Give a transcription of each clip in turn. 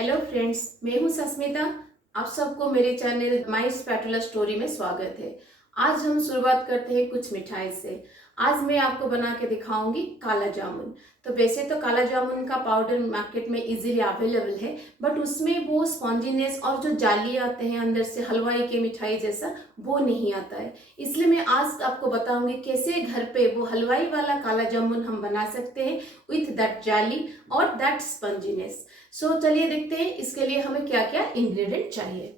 Hello friends, मैं हूं सस्मिता। आप सबको मेरे चैनल माई स्पैटुला स्टोरी में स्वागत है। आज हम शुरुआत करते हैं कुछ मिठाई से। आज मैं आपको बना के दिखाऊंगी काला जामुन। तो वैसे तो काला जामुन का पाउडर मार्केट में इजीली अवेलेबल है, बट उसमें वो स्पॉन्जीनेस और जो जाली आते हैं अंदर से हलवाई के मिठाई जैसा, वो नहीं आता है। इसलिए मैं आज आपको बताऊंगी कैसे घर पे वो हलवाई वाला काला जामुन हम बना सकते हैं विथ दैट जाली और दैट स्पंजीनेस। सो चलिए देखते हैं इसके लिए हमें क्या क्या इंग्रेडिएंट चाहिए।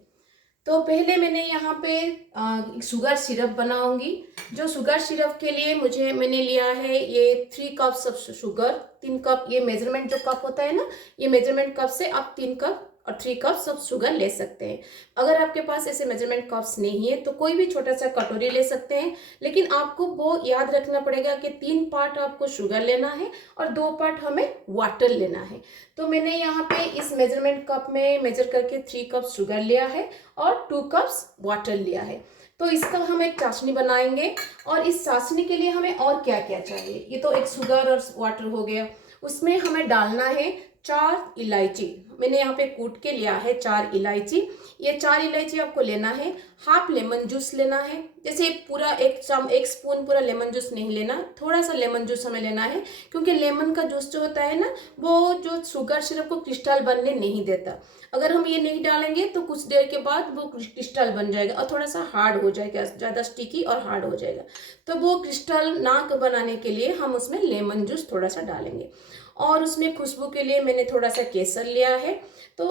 तो पहले मैंने यहाँ पे शुगर सिरप बनाऊंगी। जो शुगर सिरप के लिए मैंने लिया है ये 3 कप्स ऑफ शुगर। 3 कप, ये मेजरमेंट जो कप होता है ना, ये मेजरमेंट कप से आप 3 कप और 3 कप्स ऑफ शुगर ले सकते हैं। अगर आपके पास ऐसे मेजरमेंट कप्स नहीं है तो कोई भी छोटा सा कटोरी ले सकते हैं, लेकिन आपको वो याद रखना पड़ेगा कि 3 पार्ट आपको शुगर लेना है और 2 पार्ट हमें वाटर लेना है। तो मैंने यहाँ पे इस मेजरमेंट कप में मेजर करके 3 कप शुगर लिया है और 2 कप्स वाटर लिया है। तो इसका हम एक चाशनी बनाएंगे। और इस चाशनी के लिए हमें और क्या क्या चाहिए, ये तो एक शुगर और वाटर हो गया। उसमें हमें डालना है 4 इलायची। मैंने यहाँ पे कूट के लिया है 4 इलायची। ये 4 इलायची आपको लेना है। हाफ लेमन जूस लेना है। जैसे पूरा एक स्पून पूरा लेमन जूस नहीं लेना, थोड़ा सा लेमन जूस हमें लेना है, क्योंकि लेमन का जूस जो होता है ना, वो जो शुगर सिरप को क्रिस्टल बनने नहीं देता। अगर हम ये नहीं डालेंगे तो कुछ देर के बाद वो क्रिस्टल बन जाएगा और थोड़ा सा हार्ड हो जाएगा, ज़्यादा स्टिकी और हार्ड हो जाएगा। तो वो क्रिस्टल ना बनाने के लिए हम उसमें लेमन जूस थोड़ा सा डालेंगे। और उसमें खुशबू के लिए मैंने थोड़ा सा केसर लिया है। तो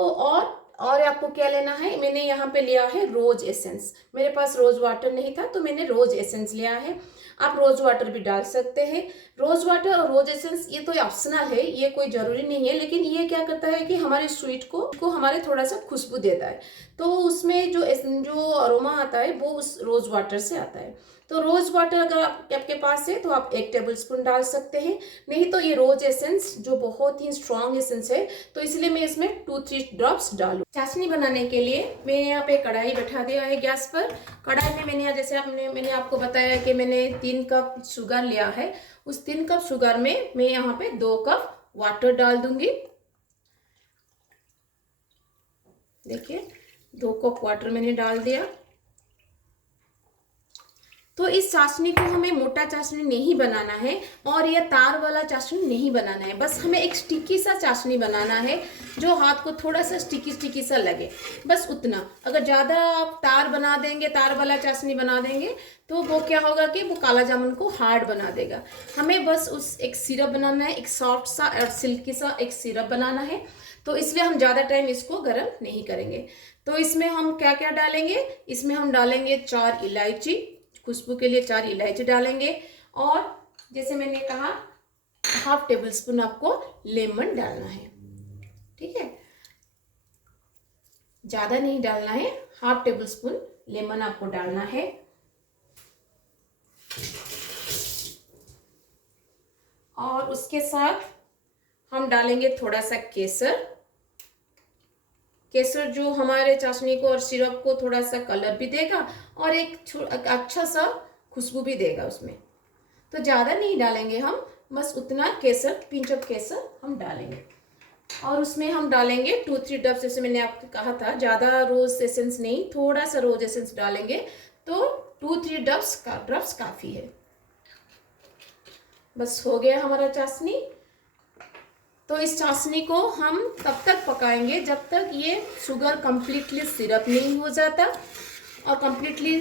और आपको क्या लेना है, मैंने यहाँ पे लिया है रोज एसेंस। मेरे पास रोज वाटर नहीं था तो मैंने रोज एसेंस लिया है। आप रोज वाटर भी डाल सकते हैं। रोज वाटर और रोज एसेंस ये तो ऑप्शनल है, ये कोई जरूरी नहीं है, लेकिन ये क्या करता है कि हमारे स्वीट को हमारे थोड़ा सा खुशबू देता है। तो उसमें जो अरोमा आता है वो उस रोज वाटर से आता है। तो रोज वाटर अगर आपके पास है तो आप 1 टेबल स्पून डाल सकते हैं। नहीं तो ये रोज एसेंस जो बहुत ही स्ट्रॉन्ग एसेंस है, तो इसलिए मैं इसमें 2-3 ड्रॉप्स डालूं। चाशनी बनाने के लिए मैंने यहाँ पे कढ़ाई बैठा दिया है गैस पर। कढ़ाई में मैंने जैसे मैंने आपको बताया कि मैंने 3 कप शुगर लिया है। उस 3 कप शुगर में मैं यहाँ पे 2 कप वाटर डाल दूंगी। देखिए 2 कप वाटर मैंने डाल दिया। तो इस चाशनी को हमें मोटा चाशनी नहीं बनाना है और यह तार वाला चाशनी नहीं बनाना है, बस हमें एक स्टिकी सा चाशनी बनाना है जो हाथ को थोड़ा सा स्टिकी सा लगे, बस उतना। अगर ज़्यादा आप तार बना देंगे, तार वाला चाशनी बना देंगे, तो वो क्या होगा कि वो काला जामुन को हार्ड बना देगा। हमें बस उस एक सिरप बनाना है, एक सॉफ्ट सा और सिल्की सा एक सिरप बनाना है। तो इसलिए हम ज़्यादा टाइम इसको गर्म नहीं करेंगे। तो इसमें हम क्या क्या डालेंगे, इसमें हम डालेंगे 4 इलायची, खुशबू के लिए 4 इलायची डालेंगे। और जैसे मैंने कहा हाफ टेबल स्पून आपको लेमन डालना है। ठीक है, ज़्यादा नहीं डालना है, हाफ टेबल स्पून लेमन आपको डालना है। और उसके साथ हम डालेंगे थोड़ा सा केसर। केसर जो हमारे चाशनी को और सिरप को थोड़ा सा कलर भी देगा और एक अच्छा सा खुशबू भी देगा उसमें। तो ज़्यादा नहीं डालेंगे हम, बस उतना केसर, पिंच ऑफ केसर हम डालेंगे। और उसमें हम डालेंगे 2-3 ड्रॉप्स, जैसे मैंने आपको कहा था, ज़्यादा रोज एसेंस नहीं, थोड़ा सा रोज एसेंस डालेंगे। तो 2-3 ड्रॉप्स काफ़ी है। बस हो गया हमारा चाशनी। तो इस चाशनी को हम तब तक पकाएंगे जब तक ये शुगर कम्प्लीटली सिरप नहीं हो जाता और कम्प्लीटली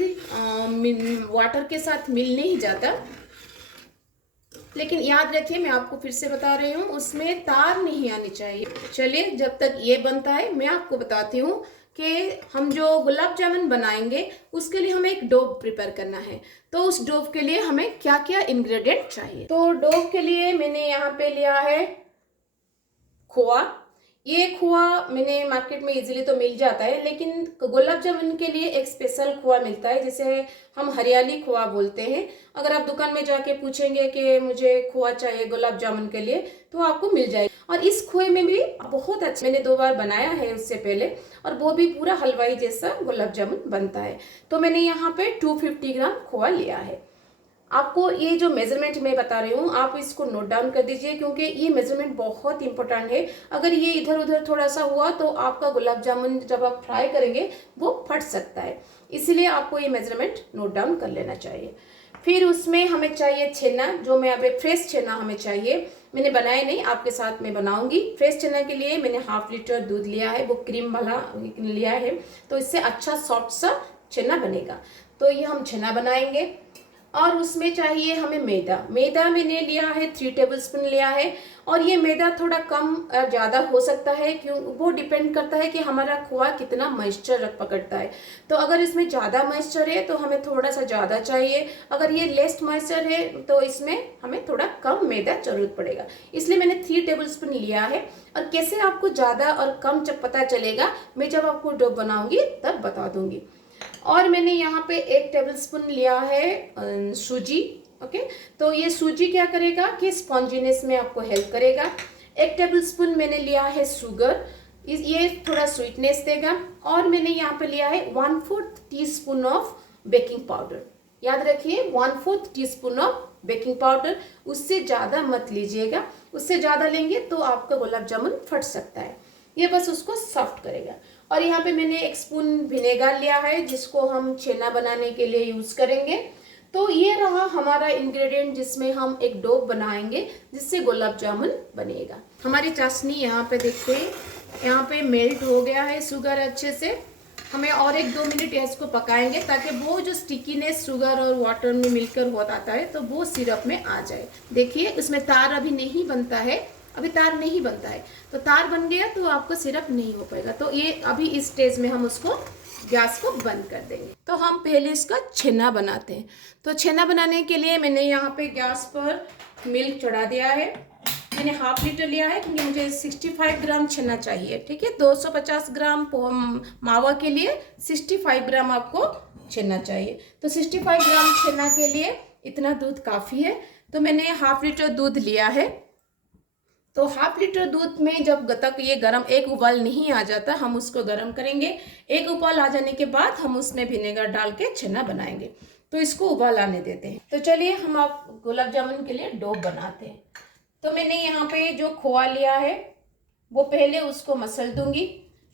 वाटर के साथ मिल नहीं जाता। लेकिन याद रखिए, मैं आपको फिर से बता रही हूँ, उसमें तार नहीं आनी चाहिए। चलिए, जब तक ये बनता है मैं आपको बताती हूँ कि हम जो गुलाब जामुन बनाएंगे उसके लिए हमें एक डो प्रिपेयर करना है। तो उस डो के लिए हमें क्या क्या इंग्रेडिएंट चाहिए। तो डो के लिए मैंने यहाँ पे लिया है खोआ। ये खोआ मैंने मार्केट में इजीली तो मिल जाता है, लेकिन गुलाब जामुन के लिए एक स्पेशल खोआ मिलता है जिसे हम हरियाली खोआ बोलते हैं। अगर आप दुकान में जाके पूछेंगे कि मुझे खोआ चाहिए गुलाब जामुन के लिए, तो आपको मिल जाएगा। और इस खोए में भी बहुत अच्छा, मैंने 2 बार बनाया है उससे पहले, और वो भी पूरा हलवाई जैसा गुलाब जामुन बनता है। तो मैंने यहाँ पे 250 ग्राम खोआ लिया है। आपको ये जो मेजरमेंट मैं बता रही हूँ आप इसको नोट डाउन कर दीजिए, क्योंकि ये मेजरमेंट बहुत इंपॉर्टेंट है। अगर ये इधर उधर थोड़ा सा हुआ तो आपका गुलाब जामुन जब आप फ्राई करेंगे वो फट सकता है, इसीलिए आपको ये मेजरमेंट नोट डाउन कर लेना चाहिए। फिर उसमें हमें चाहिए छेना, जो मैं अभी फ्रेश छेना हमें चाहिए। मैंने बनाया नहीं, आपके साथ में बनाऊंगी। फ्रेश छेना के लिए मैंने 1/2 लीटर दूध लिया है, वो क्रीम वाला लिया है, तो इससे अच्छा सॉफ्ट सा छेना बनेगा। तो ये हम छेना बनाएंगे। और उसमें चाहिए हमें मैदा। मैदा मैंने लिया है 3 टेबलस्पून लिया है। और ये मैदा थोड़ा कम ज़्यादा हो सकता है, क्यों वो डिपेंड करता है कि हमारा खोआ कितना मॉइस्चर पकड़ता है। तो अगर इसमें ज़्यादा मॉइस्चर है तो हमें थोड़ा सा ज़्यादा चाहिए, अगर ये लेस मॉइस्चर है तो इसमें हमें थोड़ा कम मैदा जरूरत पड़ेगा। इसलिए मैंने 3 टेबलस्पून लिया है। और कैसे आपको ज़्यादा और कम जब पता चलेगा, मैं जब आपको डो बनाऊंगी तब बता दूंगी। और मैंने यहाँ पे 1 टेबलस्पून लिया है सूजी। ओके, तो ये सूजी क्या करेगा कि स्पॉन्जीनेस में आपको हेल्प करेगा। 1 टेबलस्पून मैंने लिया है शुगर, ये थोड़ा स्वीटनेस देगा। और मैंने यहाँ पे लिया है 1/4 टीस्पून ऑफ बेकिंग पाउडर। याद रखिए 1/4 टीस्पून ऑफ बेकिंग पाउडर, उससे ज़्यादा मत लीजिएगा, उससे ज़्यादा लेंगे तो आपका गुलाब जामुन फट सकता है। ये बस उसको सॉफ्ट करेगा। और यहाँ पे मैंने 1 स्पून विनेगर लिया है, जिसको हम छेना बनाने के लिए यूज़ करेंगे। तो ये रहा हमारा इंग्रेडिएंट, जिसमें हम एक डो बनाएंगे जिससे गुलाब जामुन बनेगा। हमारी चाशनी यहाँ पे देखते हैं, यहाँ पे मेल्ट हो गया है शुगर अच्छे से। हमें और 1-2 मिनट इसको पकाएंगे ताकि वो जो स्टिकीनेस शुगर और वाटर में मिलकर हो आता है तो वो सिरप में आ जाए। देखिए उसमें तार अभी नहीं बनता है, अभी तार नहीं बनता है। तो तार बन गया तो आपको सिरप नहीं हो पाएगा। तो ये अभी इस स्टेज में हम उसको गैस को बंद कर देंगे। तो हम पहले इसका छेना बनाते हैं। तो छेना बनाने के लिए मैंने यहाँ पे गैस पर मिल्क चढ़ा दिया है। मैंने 1/2 लीटर लिया है, क्योंकि मुझे 65 ग्राम छेना चाहिए। ठीक है, 250 ग्राम मावा के लिए 65 ग्राम आपको छेना चाहिए। तो 65 ग्राम छेना के लिए इतना दूध काफ़ी है। तो मैंने 1/2 लीटर दूध लिया है। तो 1/2 लीटर दूध में जब तक ये गरम एक उबाल नहीं आ जाता, हम उसको गरम करेंगे। एक उबाल आ जाने के बाद हम उसमें विनेगर डाल के छेना बनाएंगे। तो इसको उबाल आने देते हैं। तो चलिए हम आप गुलाब जामुन के लिए डो बनाते हैं। तो मैंने यहाँ पे जो खोआ लिया है वो पहले उसको मसल दूंगी,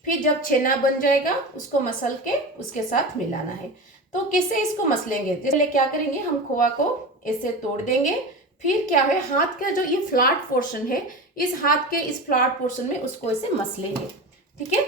फिर जब छेना बन जाएगा उसको मसल के उसके साथ मिलाना है। तो कैसे इसको मसलेंगे, पहले क्या करेंगे, हम खोआ को ऐसे तोड़ देंगे। फिर क्या है, हाथ का जो ये फ्लैट पोर्शन है, इस हाथ के इस फ्लैट पोर्शन में उसको ऐसे मसलेंगे। ठीक है,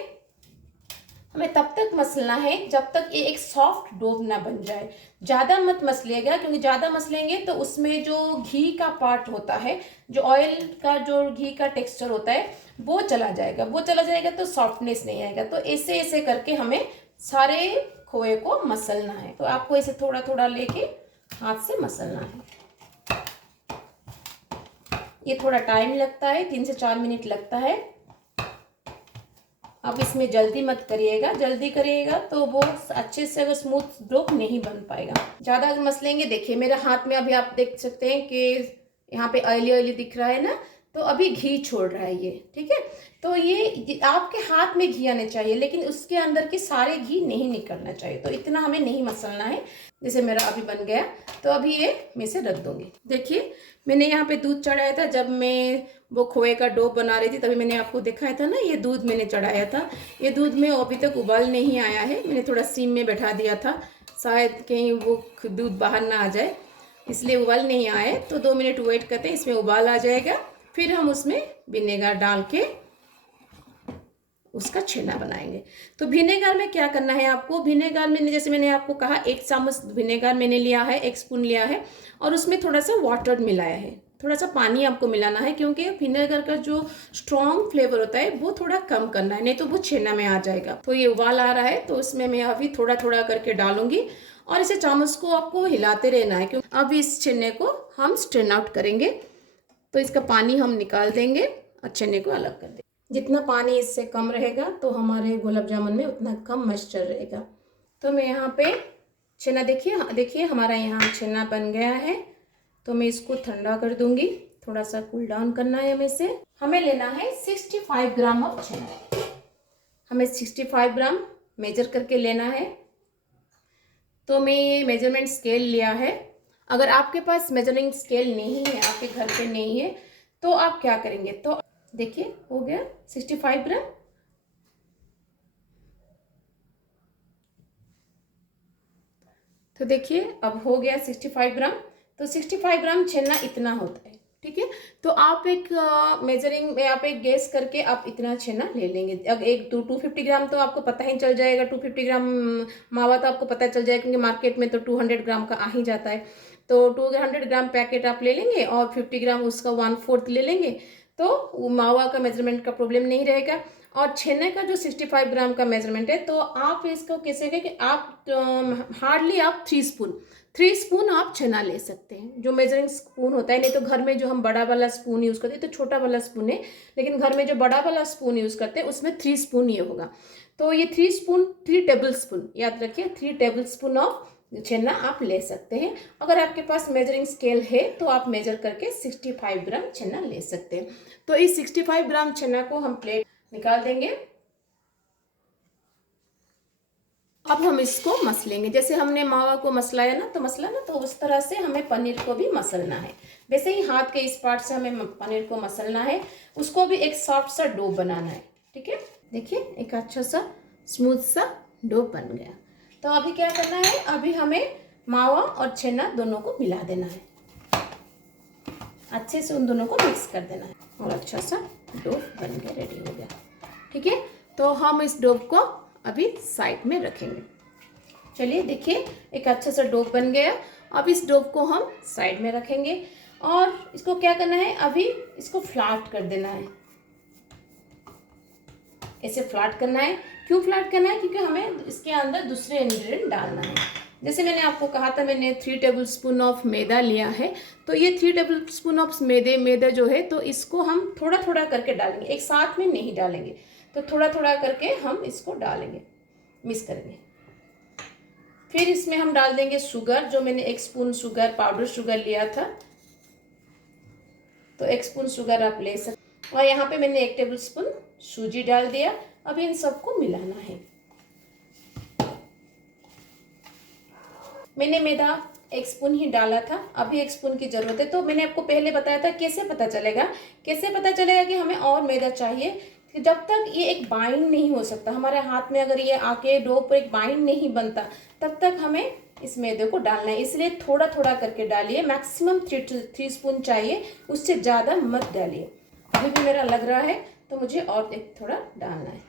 हमें तब तक मसलना है जब तक ये एक सॉफ्ट डो ना बन जाए। ज़्यादा मत मसलिएगा, क्योंकि ज़्यादा मसलेंगे तो उसमें जो घी का पार्ट होता है, जो ऑयल का जो घी का टेक्सचर होता है वो चला जाएगा। वो चला जाएगा तो सॉफ्टनेस नहीं आएगा। तो ऐसे ऐसे करके हमें सारे खोए को मसलना है। तो आपको ऐसे थोड़ा थोड़ा लेके हाथ से मसलना है। ये थोड़ा टाइम लगता है, 3 से 4 मिनट लगता है। अब इसमें जल्दी मत करिएगा, जल्दी करिएगा तो वो अच्छे से वो स्मूथ डो नहीं बन पाएगा। ज़्यादा मसलेंगे, देखिए मेरे हाथ में अभी आप देख सकते हैं कि यहाँ पे ऑयली ऑयली दिख रहा है ना, तो अभी घी छोड़ रहा है ये। ठीक है, तो ये आपके हाथ में घी आने चाहिए, लेकिन उसके अंदर के सारे घी नहीं निकलना चाहिए। तो इतना हमें नहीं मसलना है। जैसे मेरा अभी बन गया, तो अभी ये मैं इसे रख दूंगी। देखिए मैंने यहाँ पे दूध चढ़ाया था, जब मैं वो खोए का डो बना रही थी तभी मैंने आपको दिखाया था ना, ये दूध मैंने चढ़ाया था। ये दूध में अभी तक उबाल नहीं आया है, मैंने थोड़ा सिम में बैठा दिया था, शायद कहीं वो दूध बाहर ना आ जाए, इसलिए उबाल नहीं आए। तो 2 मिनट वेट करते हैं, इसमें उबाल आ जाएगा। फिर हम उसमें विनेगर डाल के उसका छेना बनाएंगे। तो विनेगर में क्या करना है आपको, विनेगर में जैसे मैंने आपको कहा 1 चम्मच विनेगर मैंने लिया है, 1 स्पून लिया है, और उसमें थोड़ा सा वाटर मिलाया है, थोड़ा सा पानी आपको मिलाना है, क्योंकि विनेगर का जो स्ट्रॉन्ग फ्लेवर होता है वो थोड़ा कम करना है, नहीं तो वो छेना में आ जाएगा। तो ये उबाल आ रहा है, तो उसमें मैं अभी थोड़ा थोड़ा करके डालूंगी और इसे चामच को आपको हिलाते रहना है, क्योंकि अब इस छेने को हम स्ट्रेन आउट करेंगे। तो इसका पानी हम निकाल देंगे और छेने को अलग कर देंगे। जितना पानी इससे कम रहेगा तो हमारे गुलाब जामुन में उतना कम मॉइस्चर रहेगा। तो मैं यहाँ पे छेना देखिए हमारा यहाँ छेना बन गया है। तो मैं इसको ठंडा कर दूंगी, थोड़ा सा कूल डाउन करना है हमें से। हमें लेना है 65 ग्राम ऑफ छेना, हमें 65 ग्राम मेजर करके लेना है। तो मैं ये मेजरमेंट स्केल लिया है। अगर आपके पास मेजरिंग स्केल नहीं है, आपके घर पे नहीं है, तो आप क्या करेंगे, तो देखिए हो गया 65 ग्राम। तो देखिए अब हो गया 65 ग्राम। तो 65 ग्राम छेना इतना होता है, ठीक है। तो आप एक मेजरिंग में आप एक गैस करके आप इतना छेना ले लेंगे। अब एक 250 ग्राम तो आपको पता ही चल जाएगा, 250 ग्राम मावा तो आपको पता चल जाएगा, क्योंकि मार्केट में तो 200 ग्राम का आ ही जाता है। तो 200 ग्राम पैकेट आप ले लेंगे और 50 ग्राम उसका 1/4 ले लेंगे, तो मावा का मेजरमेंट का प्रॉब्लम नहीं रहेगा। और छेने का जो 65 ग्राम का मेजरमेंट है, तो आप इसको कैसे है कि आप हार्डली आप 3 स्पून आप छेना ले सकते हैं, जो मेजरिंग स्पून होता है। नहीं तो घर में जो हम बड़ा वाला स्पून यूज़ करते हैं तो छोटा वाला स्पून है, लेकिन घर में जो बड़ा वाला स्पून यूज़ करते हैं उसमें 3 स्पून ये होगा। तो ये 3 टेबल स्पून याद रखिए, 3 टेबल स्पून ऑफ छेना आप ले सकते हैं। अगर आपके पास मेजरिंग स्केल है तो आप मेजर करके 65 ग्राम छेना ले सकते हैं। तो इस 65 ग्राम छेना को हम प्लेट निकाल देंगे। अब हम इसको मसलेंगे, जैसे हमने मावा को मसलाया ना, तो मसला ना, तो उस तरह से हमें पनीर को भी मसलना है। वैसे ही हाथ के इस पार्ट से हमें पनीर को मसलना है, उसको भी एक सॉफ्ट सा डो बनाना है, ठीक है। देखिए एक अच्छा सा स्मूथ सा डो बन गया। तो अभी क्या करना है, अभी हमें मावा और छेना दोनों को मिला देना है, अच्छे से उन दोनों को मिक्स कर देना है, और अच्छा सा डो बन के रेडी हो गया, ठीक है। तो हम इस डो को अभी साइड में रखेंगे। चलिए देखिए एक अच्छा सा डो बन गया। अब इस डो को हम साइड में रखेंगे और इसको क्या करना है, अभी इसको फ्लैट कर देना है, ऐसे फ्लैट करना है। क्यों फ्लैट करना है, क्योंकि हमें इसके अंदर दूसरे इंग्रेडिएंट डालना है। जैसे मैंने आपको कहा था, मैंने 3 टेबल स्पून ऑफ मैदा लिया है, तो ये 3 टेबल स्पून ऑफ मैदा जो है, तो इसको हम थोड़ा थोड़ा करके डालेंगे, एक साथ में नहीं डालेंगे। तो थोड़ा थोड़ा करके हम इसको डालेंगे, मिक्स करेंगे। फिर इसमें हम डाल देंगे शुगर, जो मैंने 1 स्पून शुगर, पाउडर शुगर लिया था, तो 1 स्पून शुगर आप ले सकते। और यहाँ पे मैंने 1 टेबल स्पून सूजी डाल दिया। अब इन सबको मिलाना है। मैंने मैदा 1 स्पून ही डाला था, अभी 1 स्पून की जरूरत है। तो मैंने आपको पहले बताया था कैसे पता चलेगा कि हमें और मैदा चाहिए, कि जब तक ये एक बाइंड नहीं हो सकता हमारे हाथ में, अगर ये आके डो पर एक बाइंड नहीं बनता, तब तक हमें इस मैदे को डालना है। इसलिए थोड़ा थोड़ा करके डालिए, मैक्सिमम 3 स्पून चाहिए, उससे ज़्यादा मत डालिए। अभी भी मेरा लग रहा है, तो मुझे और एक थोड़ा डालना है।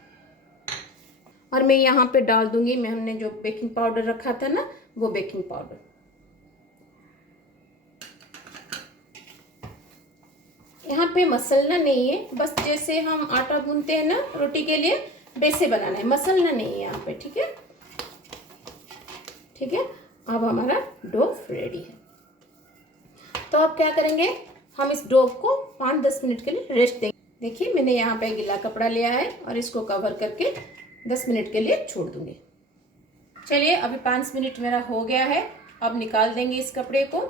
और मैं यहाँ पे डाल दूंगी, हमने जो बेकिंग पाउडर रखा था ना, वो बेकिंग पाउडर। यहाँ पे मसलना नहीं है, बस जैसे हम आटा गूंथते हैं ना रोटी के लिए, वैसे बनाना है, मसलना नहीं है यहाँ पे, ठीक है, ठीक है। अब हमारा डो रेडी है। तो अब क्या करेंगे, हम इस डो को 5-10 मिनट के लिए रेस्ट देंगे। देखिए मैंने यहाँ पे गीला कपड़ा लिया है और इसको कवर करके 10 मिनट के लिए छोड़ दूंगी। चलिए अभी 5 मिनट मेरा हो गया है, अब निकाल देंगे इस कपड़े को।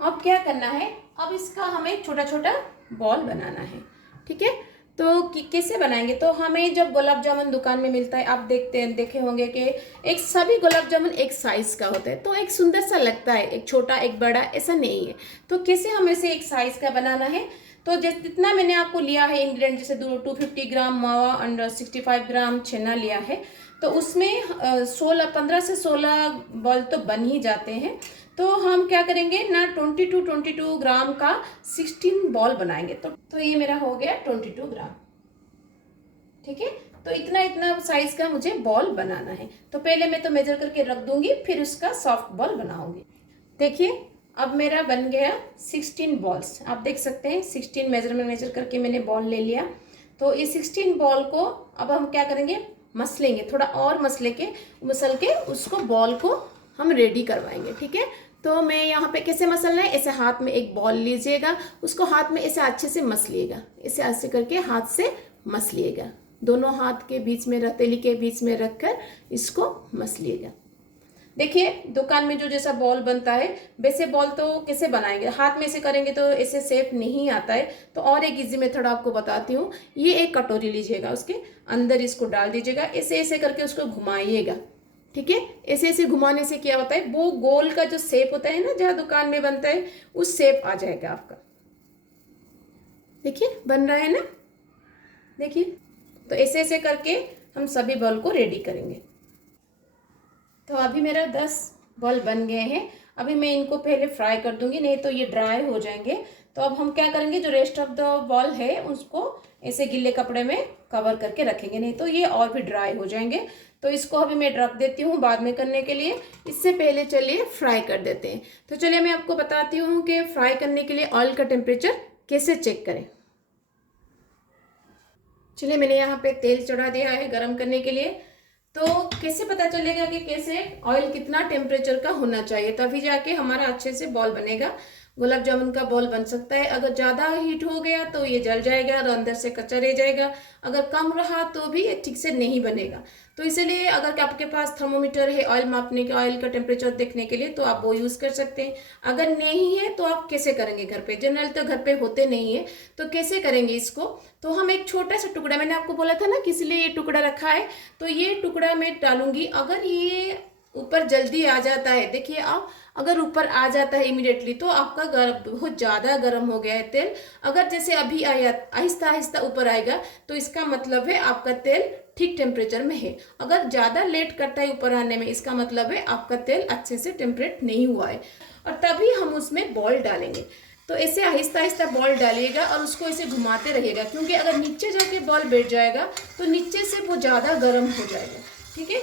अब क्या करना है, अब इसका हमें छोटा छोटा बॉल बनाना है, ठीक है। तो कैसे बनाएंगे, तो हमें जब गुलाब जामुन दुकान में मिलता है, आप देखे होंगे कि एक सभी गुलाब जामुन एक साइज का होता है, तो एक सुंदर सा लगता है, एक छोटा एक बड़ा ऐसा नहीं है। तो कैसे हमें इसे एक साइज का बनाना है, तो जितना मैंने आपको लिया है इंग्रेडिएंट, जैसे 250 ग्राम मावा और 65 ग्राम छेना लिया है, तो उसमें 15 से 16 बॉल तो बन ही जाते हैं। तो हम क्या करेंगे ना, 22 ग्राम का 16 बॉल बनाएंगे। तो ये मेरा हो गया 22 ग्राम, ठीक है। तो इतना साइज का मुझे बॉल बनाना है। तो पहले मैं तो मेजर करके रख दूंगी, फिर उसका सॉफ्ट बॉल बनाऊंगी। देखिए अब मेरा बन गया 16 बॉल्स, आप देख सकते हैं 16 मेजर करके मैंने बॉल ले लिया। तो ये 16 बॉल को अब हम क्या करेंगे, मसलेंगे, थोड़ा और मसल के उसको बॉल को हम रेडी करवाएंगे, ठीक है। तो मैं यहाँ पे कैसे मसलना है, ऐसे हाथ में एक बॉल लीजिएगा, उसको हाथ में ऐसे अच्छे से मसलिएगा, ऐसे करके हाथ से मसलिएगा, दोनों हाथ के बीच में, रतेली के बीच में रखकर इसको मसलिएगा। देखिए दुकान में जो जैसा बॉल बनता है वैसे बॉल तो कैसे बनाएंगे, हाथ में से करेंगे तो ऐसे शेप नहीं आता है। तो और एक इजी मेथड आपको बताती हूँ। ये एक कटोरी लीजिएगा, उसके अंदर इसको डाल दीजिएगा, ऐसे ऐसे करके उसको घुमाइएगा। ठीक है, ऐसे ऐसे घुमाने से क्या होता है, वो गोल का जो शेप होता है ना जहाँ दुकान में बनता है उस शेप आ जाएगा आपका। देखिए बन रहा है ना, देखिए। तो ऐसे ऐसे करके हम सभी बॉल को रेडी करेंगे। तो अभी मेरा 10 बॉल बन गए हैं। अभी मैं इनको पहले फ्राई कर दूंगी, नहीं तो ये ड्राई हो जाएंगे। तो अब हम क्या करेंगे, जो रेस्ट ऑफ द बॉल है उसको ऐसे गिल्ले कपड़े में कवर करके रखेंगे, नहीं तो ये और भी ड्राई हो जाएंगे। तो इसको अभी मैं रख देती हूँ बाद में करने के लिए। इससे पहले चलिए फ्राई कर देते हैं। तो चलिए मैं आपको बताती हूँ कि फ्राई करने के लिए ऑयल का टेम्परेचर कैसे चेक करें। चलिए मैंने यहाँ पे तेल चढ़ा दिया है गरम करने के लिए। तो कैसे पता चलेगा कि कैसे ऑयल कितना टेम्परेचर का होना चाहिए, तभी जाके हमारा अच्छे से बॉल बनेगा। गुलाब जामुन का बॉल बन सकता है। अगर ज़्यादा हीट हो गया तो ये जल जाएगा और अंदर से कच्चा रह जाएगा। अगर कम रहा तो भी ये ठीक से नहीं बनेगा। तो इसलिए अगर आपके पास थर्मोमीटर है ऑयल मापने के, ऑयल का टेम्परेचर देखने के लिए, तो आप वो यूज़ कर सकते हैं। अगर नहीं है तो आप कैसे करेंगे घर पे, जनरल तो घर पे होते नहीं है, तो कैसे करेंगे इसको। तो हम एक छोटा सा टुकड़ा, मैंने आपको बोला था ना किस लिए ये टुकड़ा रखा है, तो ये टुकड़ा मैं डालूंगी। अगर ये ऊपर जल्दी आ जाता है, देखिए आप, अगर ऊपर आ जाता है इमीडिएटली तो आपका बहुत ज़्यादा गर्म हो गया है तेल। अगर जैसे अभी आया आहिस्ता आहिस्ता ऊपर आएगा तो इसका मतलब है आपका तेल ठीक टेम्परेचर में है। अगर ज़्यादा लेट करता है ऊपर आने में, इसका मतलब है आपका तेल अच्छे से टेम्परेट नहीं हुआ है, और तभी हम उसमें बॉल डालेंगे। तो ऐसे आहिस्ता आहिस्ता बॉल डालिएगा और उसको ऐसे घुमाते रहिएगा, क्योंकि अगर नीचे जाके बॉल बैठ जाएगा तो नीचे से वो ज़्यादा गर्म हो जाएगा। ठीक है,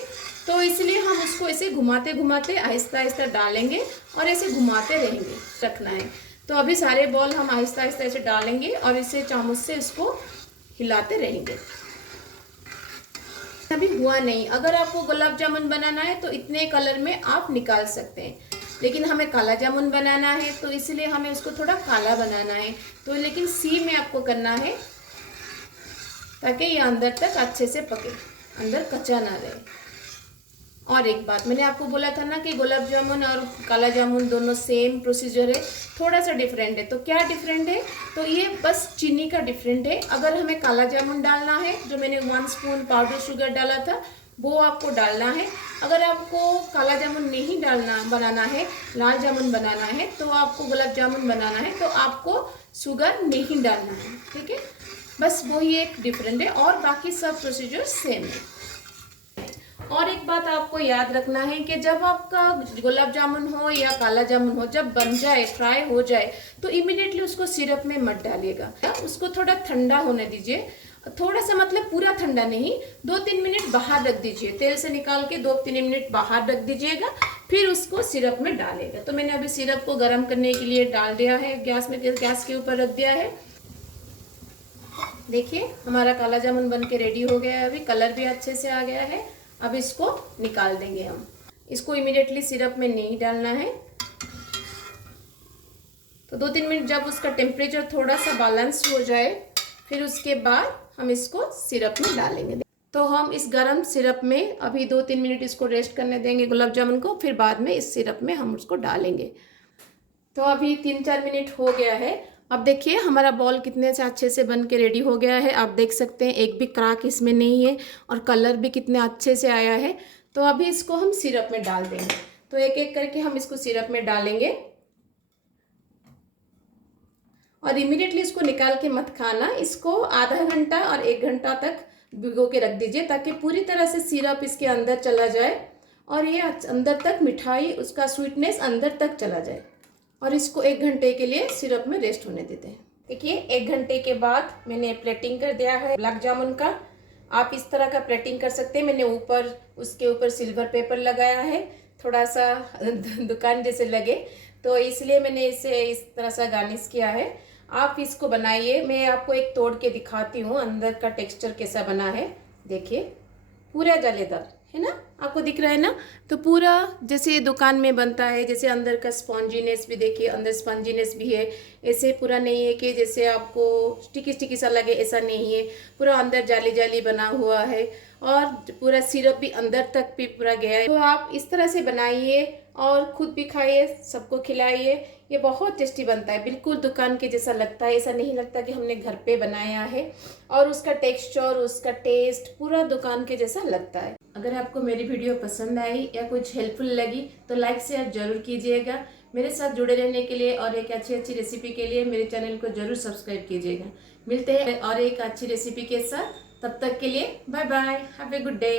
तो इसलिए हम उसको ऐसे घुमाते घुमाते आहिस्ता आहिस्ता डालेंगे और ऐसे घुमाते रहेंगे, रखना है। तो अभी सारे बॉल हम आहिस्ता आहिस्ता ऐसे डालेंगे और इसे चामच से इसको हिलाते रहेंगे। अभी हुआ नहीं। अगर आपको गुलाब जामुन बनाना है तो इतने कलर में आप निकाल सकते हैं, लेकिन हमें काला जामुन बनाना है तो इसलिए हमें उसको थोड़ा काला बनाना है। तो लेकिन सी में आपको करना है ताकि ये अंदर तक अच्छे से पके, अंदर कच्चा ना रहे। और एक बात, मैंने आपको बोला था ना कि गुलाब जामुन और काला जामुन दोनों सेम प्रोसीजर है, थोड़ा सा डिफरेंट है। तो क्या डिफरेंट है, तो ये बस चीनी का डिफरेंट है। अगर हमें काला जामुन डालना है, जो मैंने 1 स्पून पाउडर शुगर डाला था वो आपको डालना है। अगर आपको काला जामुन नहीं डालना, बनाना है, लाल जामुन बनाना है, तो आपको गुलाब जामुन बनाना है तो आपको शुगर नहीं डालना है। ठीक है, बस वही एक डिफरेंट है और बाकी सब प्रोसीजर सेम है। और एक बात आपको याद रखना है कि जब आपका गुलाब जामुन हो या काला जामुन हो, जब बन जाए, फ्राई हो जाए, तो इमीडिएटली उसको सिरप में मत डालिएगा, उसको थोड़ा ठंडा होने दीजिए। थोड़ा सा मतलब पूरा ठंडा नहीं, 2-3 मिनट बाहर रख दीजिए, तेल से निकाल के 2-3 मिनट बाहर रख दीजिएगा, फिर उसको सिरप में डालेगा। तो मैंने अभी सिरप को गर्म करने के लिए डाल दिया है, गैस के ऊपर रख दिया है। देखिए हमारा काला जामुन बन के रेडी हो गया है, अभी कलर भी अच्छे से आ गया है। अब इसको निकाल देंगे हम। इसको इमीडिएटली सिरप में नहीं डालना है। तो 2-3 मिनट जब उसका टेम्परेचर थोड़ा सा बैलेंस हो जाए, फिर उसके बाद हम इसको सिरप में डालेंगे। तो हम इस गरम सिरप में अभी 2-3 मिनट इसको रेस्ट करने देंगे गुलाब जामुन को, फिर बाद में इस सिरप में हम उसको डालेंगे। तो अभी 3-4 मिनट हो गया है। अब देखिए हमारा बॉल कितने से अच्छे से बन के रेडी हो गया है। आप देख सकते हैं एक भी क्रैक इसमें नहीं है और कलर भी कितने अच्छे से आया है। तो अभी इसको हम सिरप में डाल देंगे। तो एक एक करके हम इसको सिरप में डालेंगे और इमीडिएटली इसको निकाल के मत खाना। इसको आधा घंटा और 1 घंटा तक भिगो के रख दीजिए ताकि पूरी तरह से सिरप इसके अंदर चला जाए और ये अंदर तक मिठाई, उसका स्वीटनेस अंदर तक चला जाए। और इसको 1 घंटे के लिए सिरप में रेस्ट होने देते हैं। देखिए 1 घंटे के बाद मैंने प्लेटिंग कर दिया है गुलाब जामुन का। आप इस तरह का प्लेटिंग कर सकते हैं। मैंने ऊपर, उसके ऊपर सिल्वर पेपर लगाया है, थोड़ा सा दुकान जैसे लगे, तो इसलिए मैंने इसे इस तरह सा गार्निश किया है। आप इसको बनाइए। मैं आपको एक तोड़ के दिखाती हूँ अंदर का टेक्सचर कैसा बना है। देखिए पूरा जालीदार है ना, आपको दिख रहा है ना। तो पूरा जैसे दुकान में बनता है, जैसे अंदर का स्पॉन्जीनेस भी देखिए, अंदर स्पॉन्जीनेस भी है। ऐसे पूरा नहीं है कि जैसे आपको स्टिकी स्टिकी सा लगे, ऐसा नहीं है। पूरा अंदर जाली जाली बना हुआ है और पूरा सिरप भी अंदर तक भी पूरा गया है। तो आप इस तरह से बनाइए और खुद भी खाइए, सबको खिलाइए। ये बहुत टेस्टी बनता है, बिल्कुल दुकान के जैसा लगता है। ऐसा नहीं लगता कि हमने घर पे बनाया है। और उसका टेक्सचर, उसका टेस्ट पूरा दुकान के जैसा लगता है। अगर आपको मेरी वीडियो पसंद आई या कुछ हेल्पफुल लगी तो लाइक शेयर जरूर कीजिएगा। मेरे साथ जुड़े रहने के लिए और एक अच्छी अच्छी रेसिपी के लिए मेरे चैनल को जरूर सब्सक्राइब कीजिएगा। मिलते हैं और एक अच्छी रेसिपी के साथ, तब तक के लिए bye bye, have a good day.